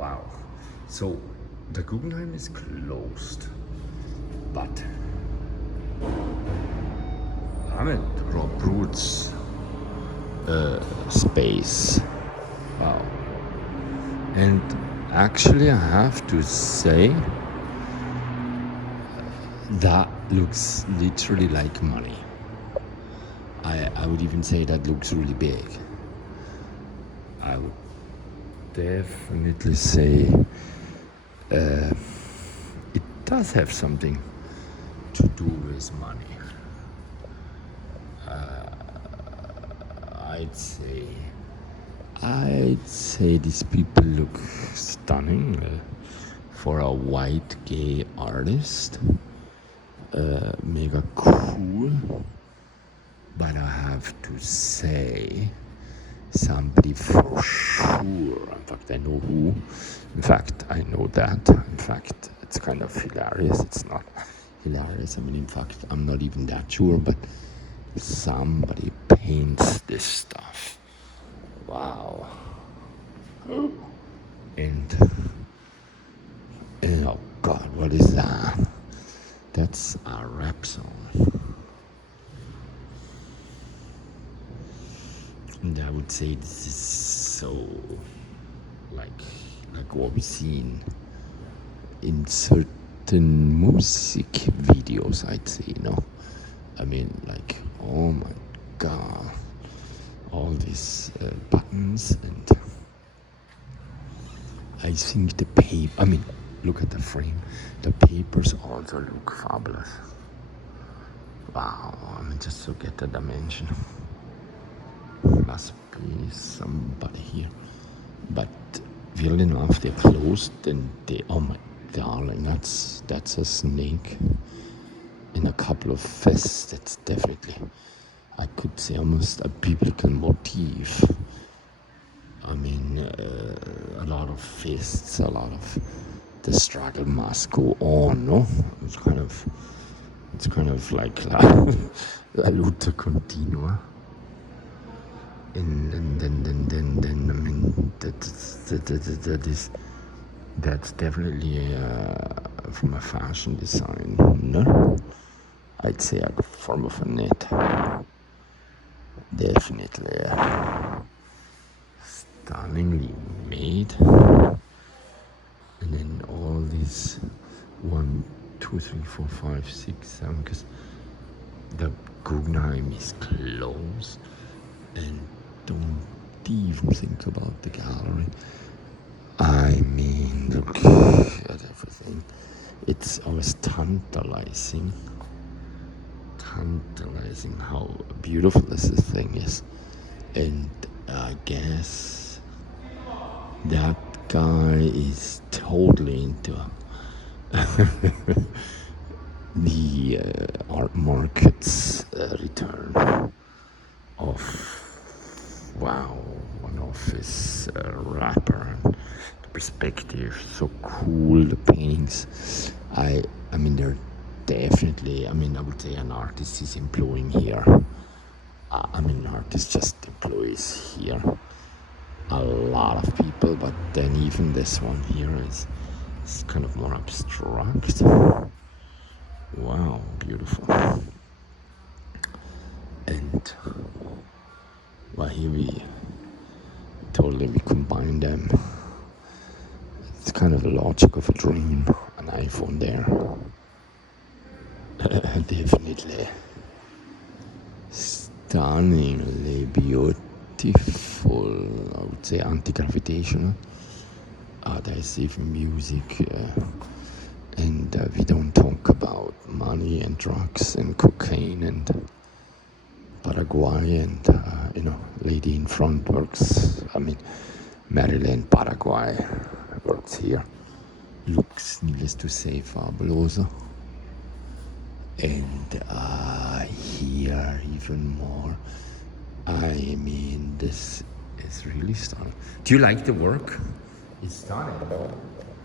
Wow. So the Guggenheim is closed, but I'm at Pruitt's space. Wow. And actually, I have to say, that looks literally like money. I would even say that looks really big. I would definitely say it does have something to do with money. I'd say these people look stunning for a white gay artist. Mega cool. But I have to say, somebody for sure, in fact I know who, in fact I know that, in fact it's kind of hilarious, it's not hilarious, I mean in fact I'm not even that sure, but somebody paints this stuff. Wow. And oh god, what is that? That's a rap song. And I would say this is so like what we see in certain music videos, I'd say, you know. I mean, like, oh my god, all these buttons, and I think the paper, I mean, look at the frame, the papers also look fabulous. Wow, I mean, just look at the dimension. Must be somebody here, but weirdly enough they're closed, and they, oh my darling, that's a snake in a couple of fists. That's definitely, I could say, almost a biblical motif. I mean, a lot of fists, a lot of the struggle must go on, no? It's kind of like la luta continua. And then I mean that's definitely from a fashion design, no? I'd say a form of a net. Definitely stunningly made. And then all these 1, 2, 3, 4, 5, 6, 7, because the Guggenheim is closed. And don't even think about the gallery. I mean, look at everything. It's always tantalizing how beautiful this thing is. And I guess that guy is totally into the art market's return of, wow, one of his rapper, and the perspective so cool, the paintings. I mean they're definitely, I mean I would say an artist is employing here. I mean an artist just employs here a lot of people, but then even this one here is kind of more abstract. Wow, beautiful. And well, here we combine them. It's kind of the logic of a dream, an iPhone there. Definitely stunningly beautiful, I would say anti-gravitational. There's even music, and we don't talk about money and drugs and cocaine and Paraguay, and lady in front works, I mean Maryland, Paraguay, works here. Looks, needless to say, fabuloso. And here even more. I mean, this is really stunning. Do you like the work? It's stunning.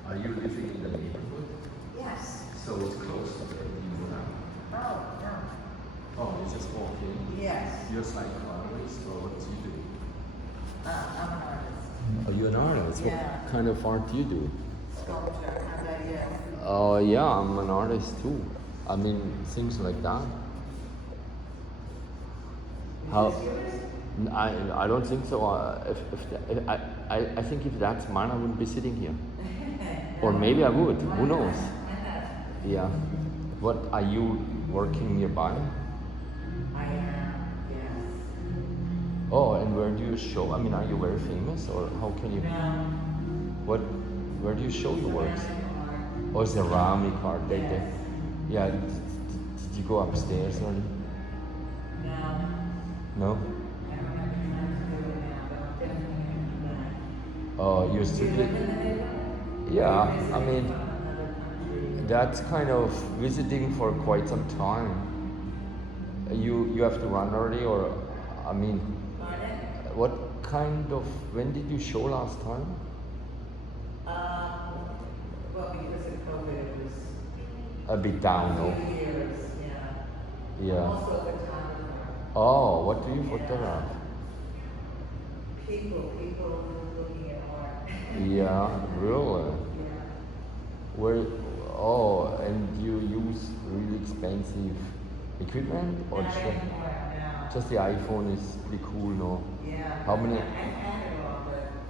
Are you living in the neighborhood? Yes. So it's close to the neighborhood. Oh, no. Oh, you just walk in? Yes. You're like an artist, or what do you do? I'm an artist. Are you an artist? artist. What kind of art do you do? Sculpture. How about you? Oh yeah, I'm an artist too. I mean, things like that. How? Is this yours? I don't think so. I think if that's mine, I wouldn't be sitting here. Or maybe I would. Who knows? Yeah. What are you working nearby? I am, yes. Oh, and where do you show? I mean, are you very famous, or how can you? No. What? Where do you show your works? Ceramic art. Oh, ceramic art. Yes. Yeah. Did you go upstairs or? No. No. I don't have time to do it now, but I'm definitely going to come back. Oh, you're Do still. you live in the neighborhood? Yeah. Or are you I visiting mean, from another country? that's kind of visiting for quite some time. You have to run already, or I mean, Pardon? what kind of? When did you show last time? Well, because of COVID, it was A bit down, a no? few years, yeah. Yeah. I'm also a photographer. Oh, what do you photograph? People looking at art. Yeah, really. Yeah. Where? Oh, and you use really expensive equipment, or Not anymore, no. just the iPhone is pretty cool, no? Yeah. How many? I've had it all,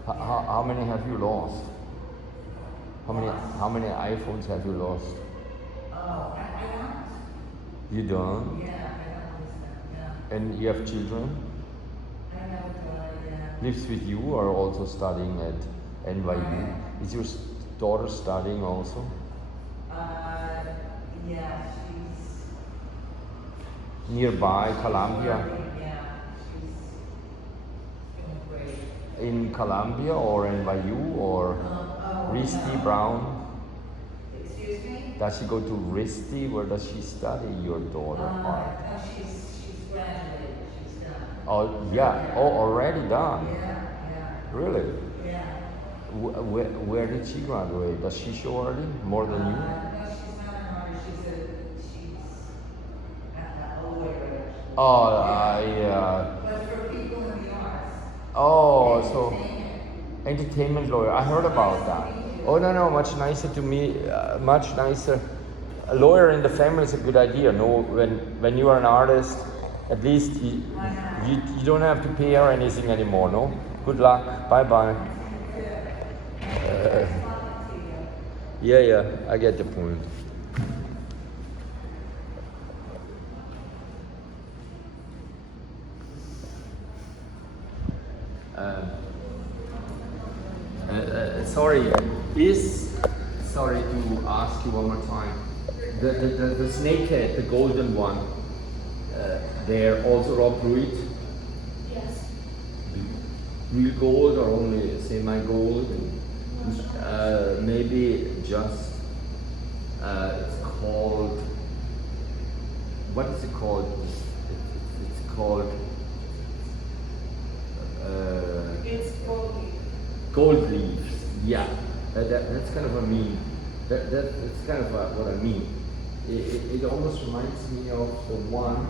but How many have you lost? Lost? How many iPhones have you lost? oh, I don't. You don't? Yeah, I don't understand. Yeah. And you have children? I have a daughter, yeah. Lives with you, or also studying at NYU? Is your daughter studying also? Yeah, she's Nearby, Columbia? working, yeah, she's doing great. In Columbia or NYU or Risty No. Brown? Excuse me? Does she go to Risty? Where does she study, your daughter? Art? No, she's graduated. She's done. Oh, yeah. Oh, already done? Yeah. Really? Yeah. Where did she graduate? Does she show already? More than you? No, she's not an artist. She's a lawyer. Actually. Oh, yeah. But for people in the arts. Oh, so Entertainment. entertainment lawyer. I heard about that. Oh, no, much nicer to me. Much nicer. A lawyer in the family is a good idea. No, when you are an artist, at least you don't have to pay her anything anymore. No. Good luck. Bye bye. Yeah. I get the point. Sorry to ask you one more time. The snakehead, the golden one, they're also raw pruitt? Yes. Real gold or only semi-gold? Maybe just, it's called, what is it called? It's called, It's gold. gold leaves. Yeah, that's kind of a meme. That's kind of what I mean. It almost reminds me of the one.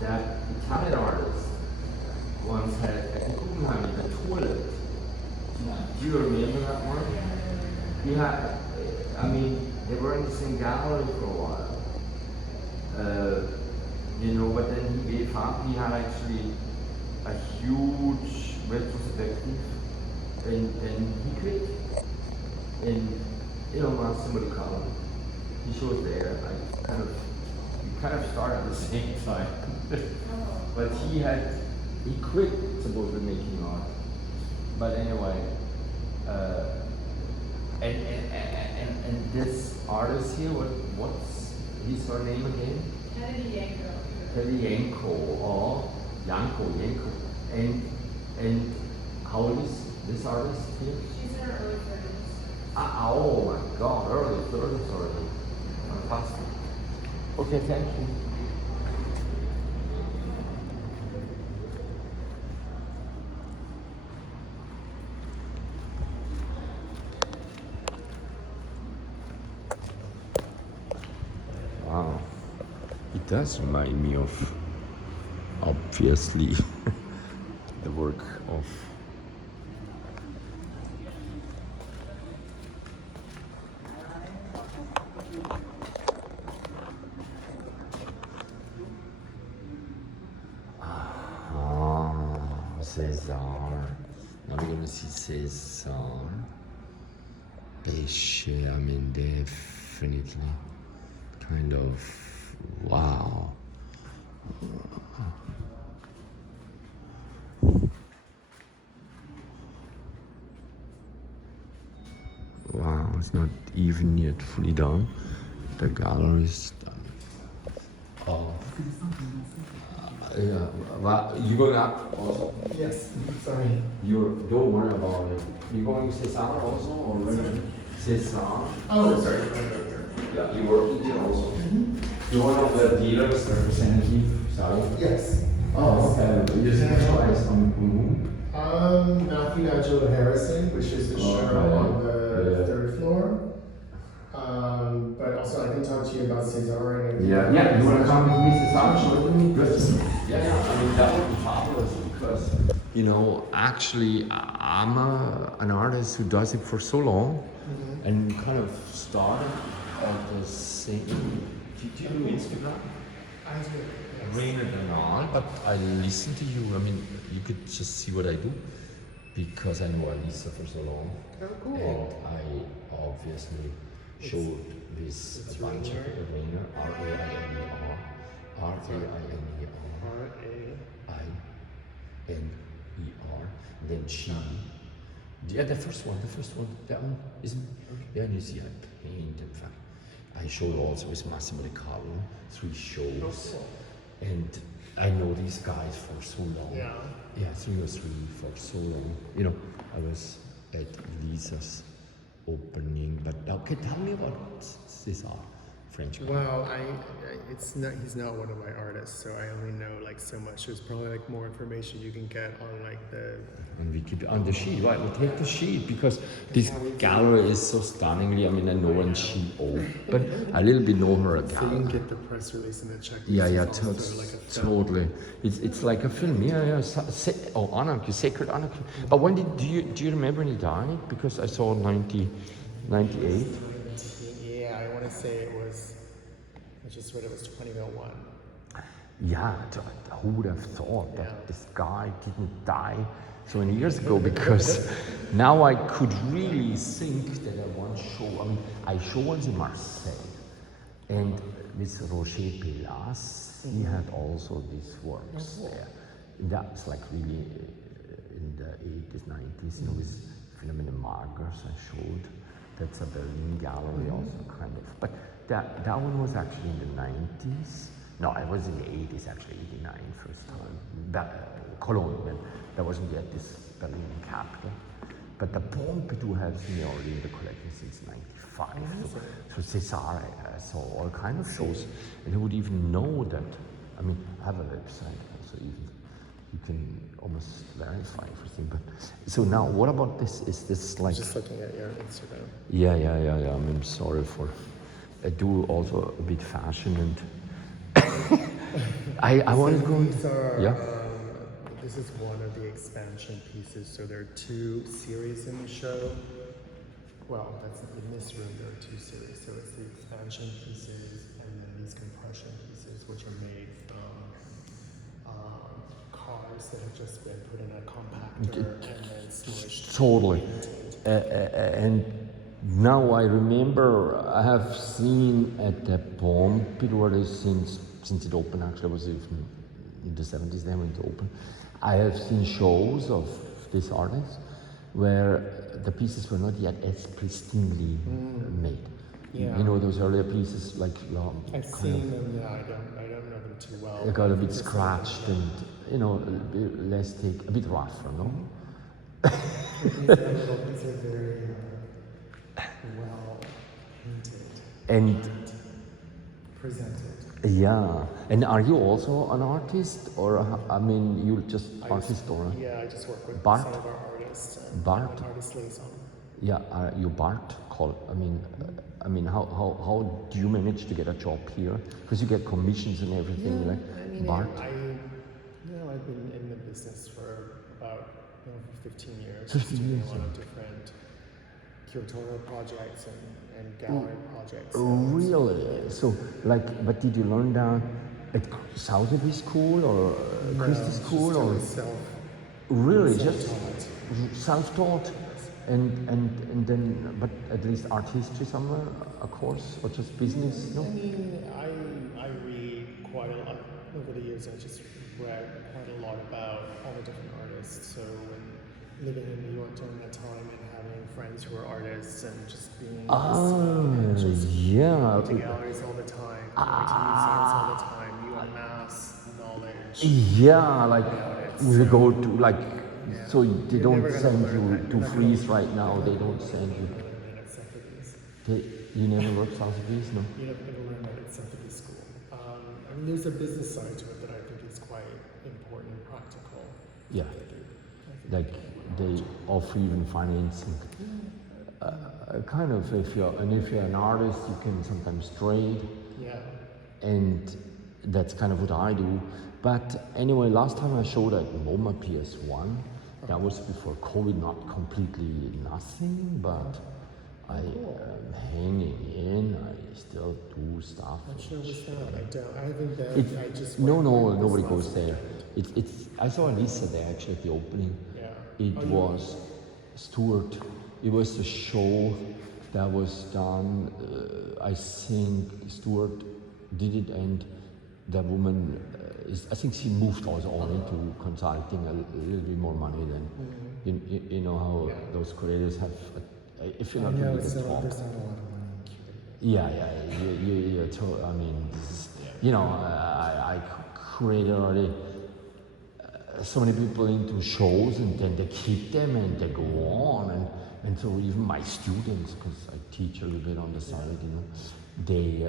That Italian artist once had at the Guggenheim in the toilet. Do you remember that one? He had, I mean, they were in the same gallery for a while. But then he gave up. He had actually a huge retrospective, and he quit. And Massimo Ducalo, he shows there. We kind of started at the same time, but he quit supposedly making art. But anyway, and this artist here, what's her name again? Teddy Yanko. Oh, Yanko. And how old is this artist here? She's in her early 30s. Oh my God, early 30s already. Fantastic. Okay, thank you. Wow, it does remind me of, obviously, the work of Cesare. Now we're gonna see Cesare. Pesce, I mean, definitely kind of wow. Wow, it's not even yet fully done. The gallery is done. Oh. Yeah, well, you going up also? Yes, sorry. Don't worry about it. You going Cesare also or Cesare? Oh, sorry. Yeah, you working here also. You one of the dealers representative, sorry? Yes. Oh, okay. You say twice on whom? Matthew Nigel Harrison, which is the show on the third floor. But also I can talk to you about Cesare and Yeah. You want to come with me, Cesare? Show it to me? Good. Yeah. I mean, that would be fabulous because, actually, I'm an artist who does it for so long and kind of started at the same. Do you do Instagram? I do. Yes. Rainer than all, but I listen to you. I mean, you could just see what I do because I know Alisa for so long. Oh, cool. And I obviously showed this a bunch of Rainer, R-A-I-N-E-R, R-A-I-N-E-R, R-A-I-N-E-R, then she. Yeah, the first one, that one, isn't it? Yeah, and you see I paint, in fact. I showed also with Massimo De Carlo 3 shows. And I know these guys for so long. Yeah, 3 or 3 for so long. I was at Lisa's opening, but okay, tell me about Cesare, French guy. Well, he's not one of my artists, so I only know like so much. There's probably like more information you can get on like the. And we keep it on the sheet, right? We take the sheet because this gallery is so stunningly. I mean, I know when she opened, I little bit know her So you can get the press release and the check. Yeah, Totally. It's like a film. Yeah. Anarchy, Sacred Anarchy. But when do you remember when he died? Because I saw 98. Yeah, I want to say it was. I just read it was 2001. Yeah, who would have thought that this guy didn't die so many years ago? Because now I could really think that I once show. I mean, I show once in Marseille, and with Roger Pelas, he had also these works there. And that's like really in the 80s, 90s, with Phenomenon Markers I showed. That's a Berlin gallery also kind of. But that one was actually in the 90s. No, I was in the 80s actually, 89 first time. Cologne, when there wasn't yet this Berlin capital. But the Pompidou has me already in the collection since 95. So Cesare, I saw all kind of shows. And who would even know that? I mean, I have a website also even. You can almost verify everything. But so now, what about this? Is this like? Just looking at your Instagram. Yeah. I mean, sorry for. I do also a bit fashion and. I wanted to go. These are. Yeah. This is one of the expansion pieces. So there are 2 series in the show. Well, that's in this room. There are 2 series. So it's the expansion pieces and then these compression pieces, which are made from cars that have just been put in a compactor and then smushed. Totally. And now I remember I have seen at the Pompidou since it opened. Actually, I was even in the 70s then when it opened. I have seen shows of this artist where the pieces were not yet as pristinely made. Yeah. Those earlier pieces like I've seen them. Yeah, I don't know them too well. they got a bit scratched and a bit rougher, no? These are very well painted And presented. yeah. And are you also an artist, or I mean, you just artist or? Yeah, I just work with Bart? some of our artists. Bart? Artist liaison. Yeah, are you Bart? I mean, how do you manage to get a job here? Because you get commissions and everything, like I mean, Bart. I've been in the business for about 15 years. 15 doing years, a lot yeah. of different curatorial projects and gallery projects. Really? So, like, but did you learn that at Sotheby School or Christie School or really just self-taught. self-taught? And then, but at least art history somewhere, a course, or just business? I No. mean, I read quite a lot over the years. I just read quite a lot about all the different artists. So when living in New York during that time and having friends who are artists and just being Yeah. to galleries all the time, going to museums all the time, you amass knowledge. Yeah, like about it. we go to like, Yeah. so they You're don't never gonna send learn you that. to You're not freeze gonna- right now. you're They not don't gonna send you. learn that at Sotheby's. You never work Sotheby's, no? You're not gonna learn that at Sotheby's school. I mean, there's a business side to it that I think is quite important and practical. Yeah. Like they offer even financing. Kind of if you're an artist, you can sometimes trade, Yeah. and that's kind of what I do. But anyway, last time I showed at MoMA PS1, that was before COVID, not completely nothing, but I am hanging in. I still do stuff. Not sure what's that. I haven't been. It's, I just no, went no, this nobody last goes there. weekend. I saw Elisa there actually at the opening. Yeah. It Oh, you- was Stuart. It was a show that was done. I think Stuart did it, and the woman I think she moved also on into consulting a little bit more money than you know how those creators have. If you're not doing the talk. There's not a lot of money in Cuba. Yeah. I mean, this is, you know, I created already so many people into shows, and then they keep them and they go on, and so even my students, because I teach a little bit on the side, you know, they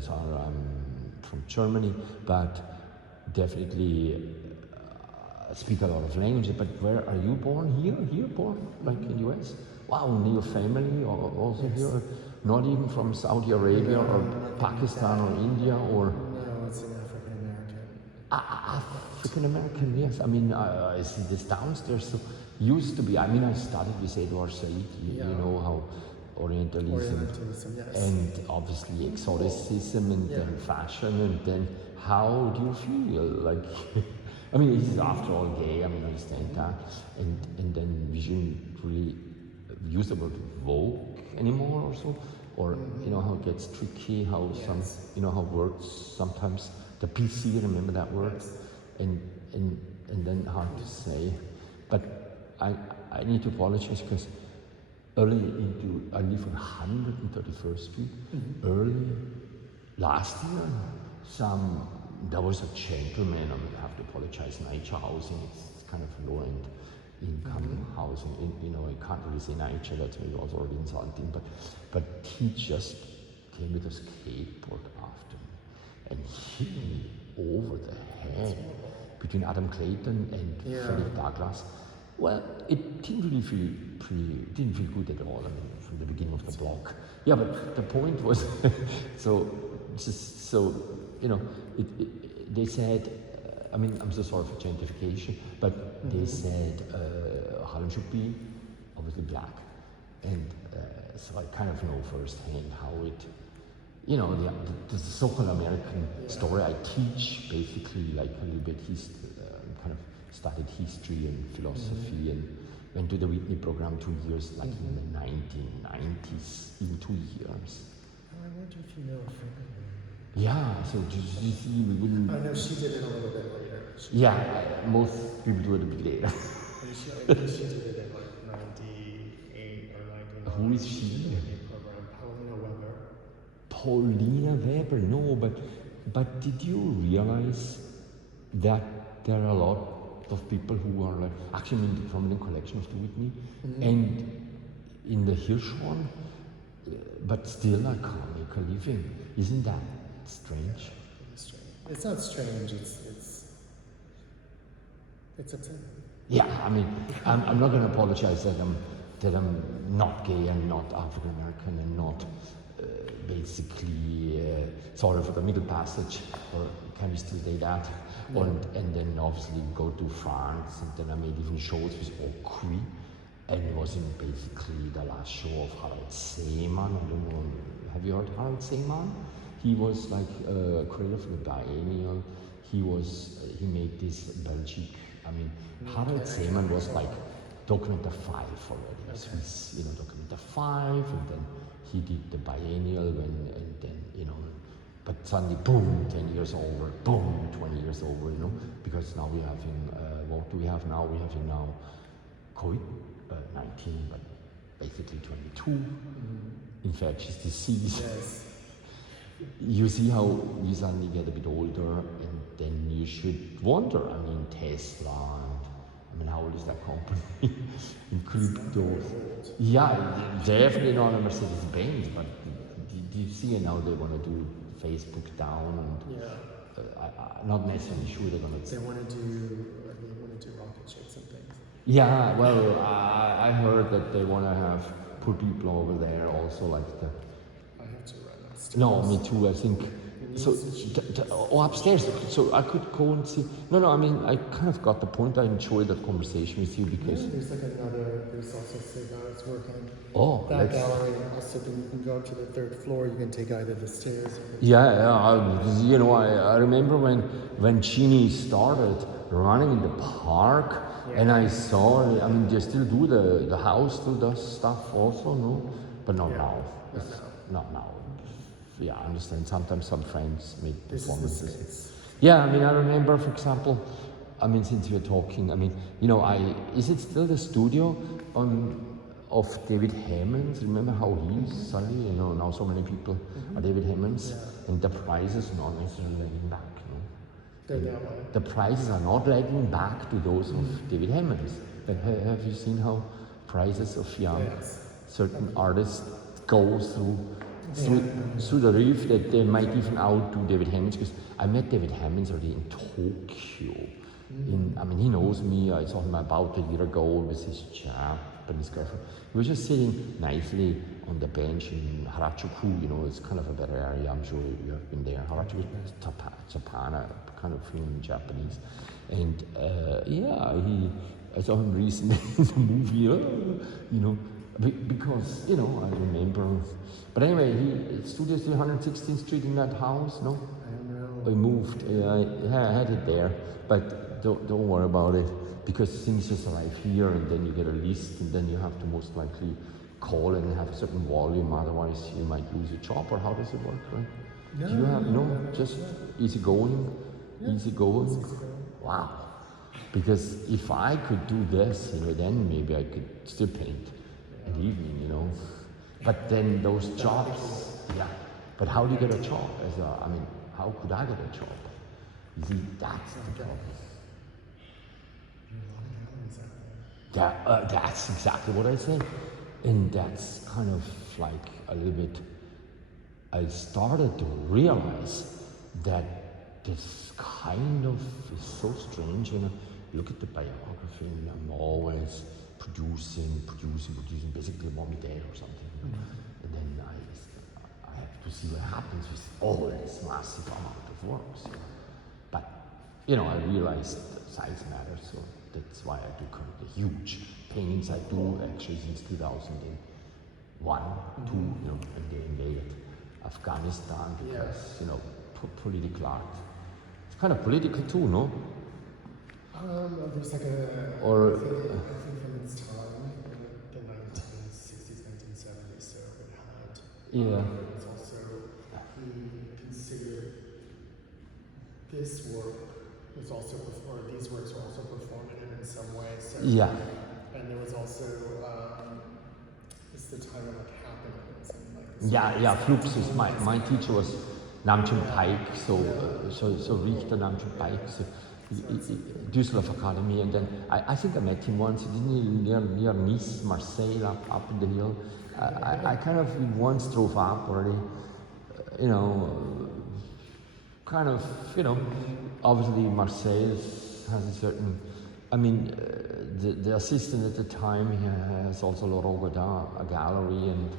so I'm from Germany, but definitely speak a lot of languages. But where are you born? Here born, like in US? Wow, and your family also here? Not even from Saudi Arabia or Pakistan or India or? No, it's an African American. African American, yes. I mean, I see this downstairs. So used to be. I mean, I studied with Edward Said. You know how Orientalism, Yes. and obviously exoticism, and then fashion, and then how do you feel? Like, I mean, he's after all gay. I mean, I understand that, and then we shouldn't really use the word Vogue anymore, or so, or you know how it gets tricky, how some, you know how words sometimes the PC, remember that word, and then hard to say, but I need to apologize because early into I live on 131st Street. Early last year, there was a gentleman. I would have to apologize. NYCHA housing, it's kind of low end income housing. You know, I can't really say NYCHA. That's maybe also already insulting. But he just came with a skateboard after me and hit me over the head between Adam Clayton and Frederick Douglass. Well, it didn't really didn't feel good at all. I mean, from the beginning of the block. Yeah, but the point was, so you know, they said, I mean, I'm so sorry for gentrification, but they said Harlem should be obviously black, and so I kind of know firsthand how it, you know, the so-called American story. I teach basically like a little bit kind of studied history and philosophy, and went to the Whitney program 2 years, like in the 1990s, in 2 years. I wonder if you know a friend of mine. Yeah, so you see, we wouldn't. I know she did it a little bit later. Yeah, most people do it a bit later. She did it in like 98 or 99. Who is she? Whitney program, Paulina Weber. Paulina Weber, no, but did you realize that there are a lot of people who are like, actually in the prominent collection of the Whitney, and in the Hirshhorn, but still I can't make a living. Isn't that strange? It's not strange. It's upsetting. Yeah, I mean, I'm not going to apologize that I'm not gay and not African American and not basically, sorry for the middle passage, or can we still say that? And then obviously we go to France, and then I made even shows with Ocri, and it was in basically the last show of Harald Seemann. I don't know, have you heard Harald Seemann? He was like creator for the biennial. He made this Belgic, I mean, Harald Seemann was like Documenta 5 already. So he's, Documenta 5, and then he did the biennial, and then, but suddenly, boom, 10 years over, boom, 20 years over, because now we have what do we have now? We have now COVID-19, but basically 22, infectious disease. Yes. You see how you suddenly get a bit older, and then you should wonder, Tesla, and how old is that company in crypto? Yeah, definitely not a Mercedes-Benz, but do you see now they want to do Facebook down, and I'm not necessarily sure they're going to. They want to do rocket ships and things. Yeah, well, I heard that they want to put people over there also, like the. I have to run upstairs. No, me too. I think so. Upstairs. So I could go and see. No. I kind of got the point. I enjoyed that conversation with you because. Yeah, there's also Cesare's working. Oh, that gallery. Also, then you can go to the third floor. You can take either the stairs. Yeah. I remember when Chini started running in the park, and I saw. They still do the house still does stuff also, no, but not now. Not now. Yeah, I understand. Sometimes some friends make performances. Yeah, I remember, for example, since you're talking, is it still the studio of David Hemmings? Remember how he's suddenly, now so many people are David Hemmings, and the prices not necessarily lagging back, The prices are not lagging back to those of David Hemmings. Have you seen how prices of certain artists go through the roof, that they might even outdo David Hemmings? Because I met David Hemmings already in Tokyo. He knows me. I saw him about a year ago with his Japanese girlfriend. He was just sitting nicely on the bench in Harajuku. It's kind of a better area. I'm sure you have been there. Harajuku is Japan, kind of film in Japanese. And I saw him recently in the movie. Because, I remember. But anyway, his studio is 116th Street in that house, no? I don't know. I moved. I had it there, but don't worry about it, because things just arrive here, and then you get a list, and then you have to most likely call and have a certain volume, otherwise you might lose your job. Or how does it work, right? No, Do you have just easy going? Easy going? Wow. Because if I could do this, then maybe I could still paint an evening, But then those jobs, But how do you get a job? How could I get a job? You see, that's the problem. That's exactly what I said. And that's kind of like a little bit, I started to realize that this kind of is so strange. Look at the biography, and I'm always producing, basically want me dead or something. And then I have to see what happens with all this massive amount of works. But, I realized size matters, so that's why I do currently huge paintings. I do actually since 2001, 2, and they invaded Afghanistan because, political art. It's kind of political too, no? There's like a. Or. I think from its time, the 1960s, 1970s, so it had. Yeah. It was also, he considered this work was also, or these works were also performative in some way. So, Yeah. And there was also, it's the time of like happenings and like. Yeah, Fluxus. My teacher was Namjoon Paik, so Richter Namjoon Paik. So, Düsseldorf Academy, and then I think I met him once. Didn't he near Nice, Marseille, up in the hill? I kind of once drove up already, kind of, obviously Marseille has a certain. The assistant at the time, he has also Laurent Godin, a gallery, and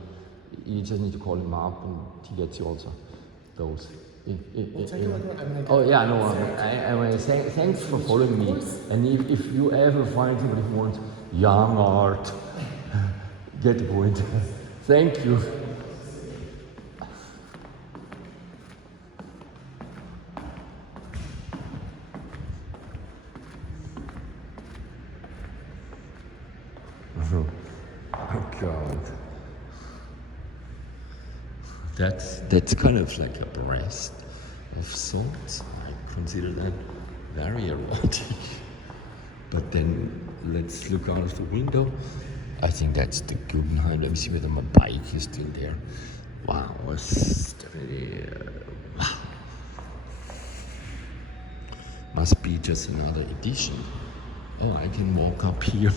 You just need to call him up and he gets you also those. We'll take a look at it. Oh yeah, no, thanks for following me. And if you ever find somebody who wants young art, get the point. Thank you. Oh God. That's kind of like a breast of sorts. I consider that very erotic. But then let's look out of the window. I think that's the Guggenheim. Let me see whether my bike is still there. Wow, it's definitely wow. Must be just another edition. Oh, I can walk up here.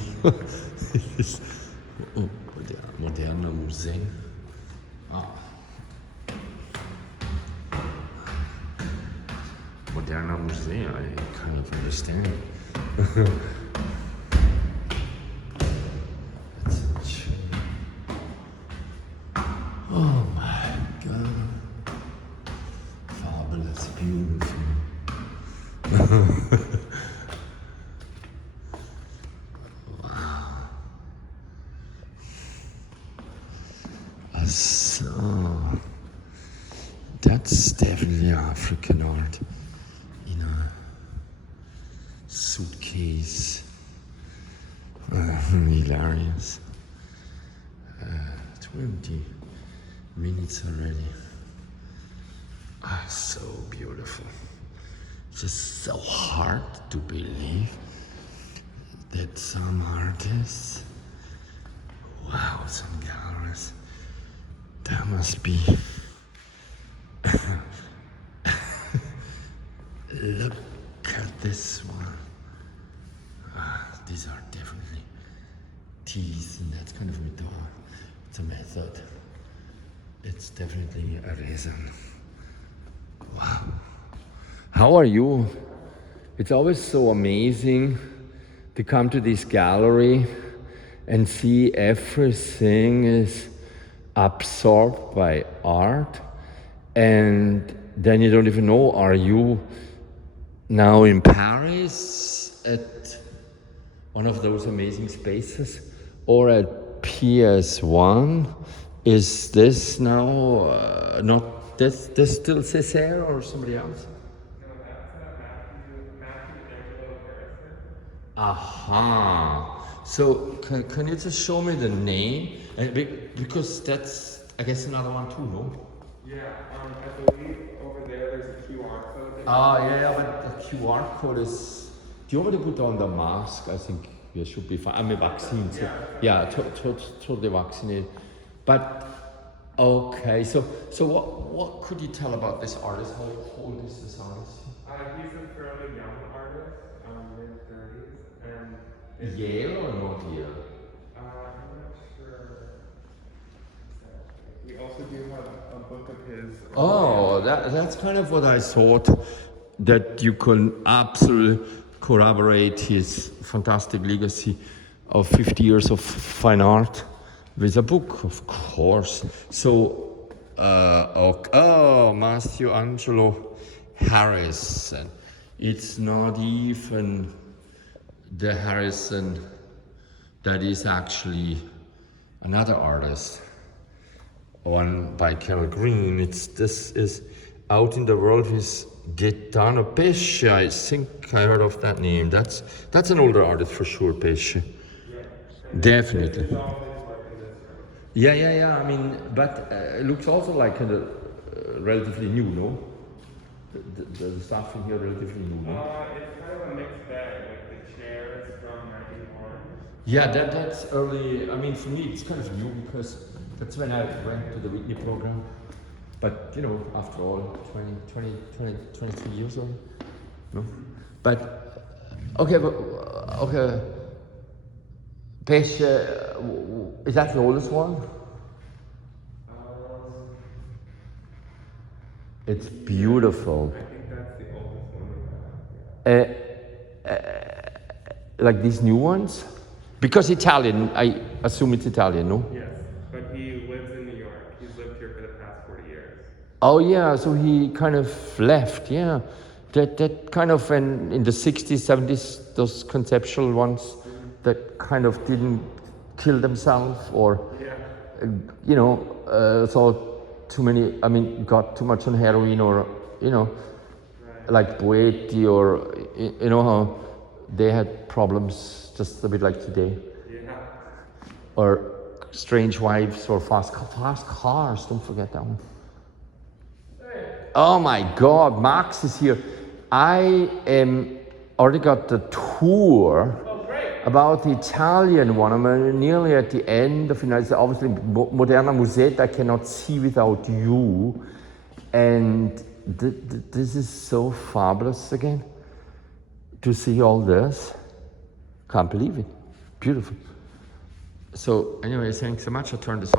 Oh, Moderner Museum. Ah. Moderner Museum, I kind of understand. Oh my God. Fabulous, beautiful. So, that's definitely African art in a suitcase. Hilarious. 20 minutes already. Ah, so beautiful. Just so hard to believe that some artists, wow, some galleries, that must be. Look at this one. These are definitely teeth, and that's kind of it's a method. It's definitely a reason. Wow. How are you? It's always so amazing to come to this gallery and see everything is absorbed by art, and then you don't even know, are you now in Paris at one of those amazing spaces or at PS1? Is this now not this still Cesare or somebody else? No, that's Matthew Harrison. Aha. So can you just show me the name? Because that's, I guess, another one too, no? Yeah, I believe over there there's a QR code. Yeah, but the QR code is. Do you want me to put on the mask? I think you should be fine. I'm a vaccine, so yeah, totally vaccinated. But okay, so what could you tell about this artist? How old is this artist? He's a fairly young artist, mid-30s, and Yale or not Yale? I'm not sure. We also do have a book of his. Oh, that's kind of what I thought, that you can absolutely corroborate his fantastic legacy of 50 years of fine art with a book, of course. So, Matthew Angelo Harrison. It's not even the Harrison that is actually another artist. One by Carol Green. This is Out in the World with Gaetano Pesce. I think I heard of that name. That's an older artist for sure, Pesce. Yeah. Definitely. It's all his work in this room. Yeah. I mean, but it looks also like kind of relatively new, no? The stuff in here relatively new, no? It's kind of a mixed bag. Like the chair is from 91. Yeah, that's early. I mean, for me, it's kind of new because that's when I went to the Whitney program. But, you know, after all, 23 years old, no? But, okay. Pesce, is that the oldest one? It's beautiful. I think that's the oldest one we have. Like these new ones? Because Italian, I assume it's Italian, no? Yes, but he lives in New York. Oh yeah, so he kind of left, yeah. That kind of in the 60s, 70s, those conceptual ones that kind of didn't kill themselves or, you know, thought too many, I mean, got too much on heroin or, you know, like pruitt or, you know how they had problems just a bit like today. Or strange wives or fast cars, don't forget that one. Oh my God, Max is here. I already got the tour about the Italian one. I'm nearly at the end of it. It's obviously Moderna Musetta I cannot see without you. And this is so fabulous again to see all this. Can't believe it. Beautiful. So anyway, thanks so much. I turned this off.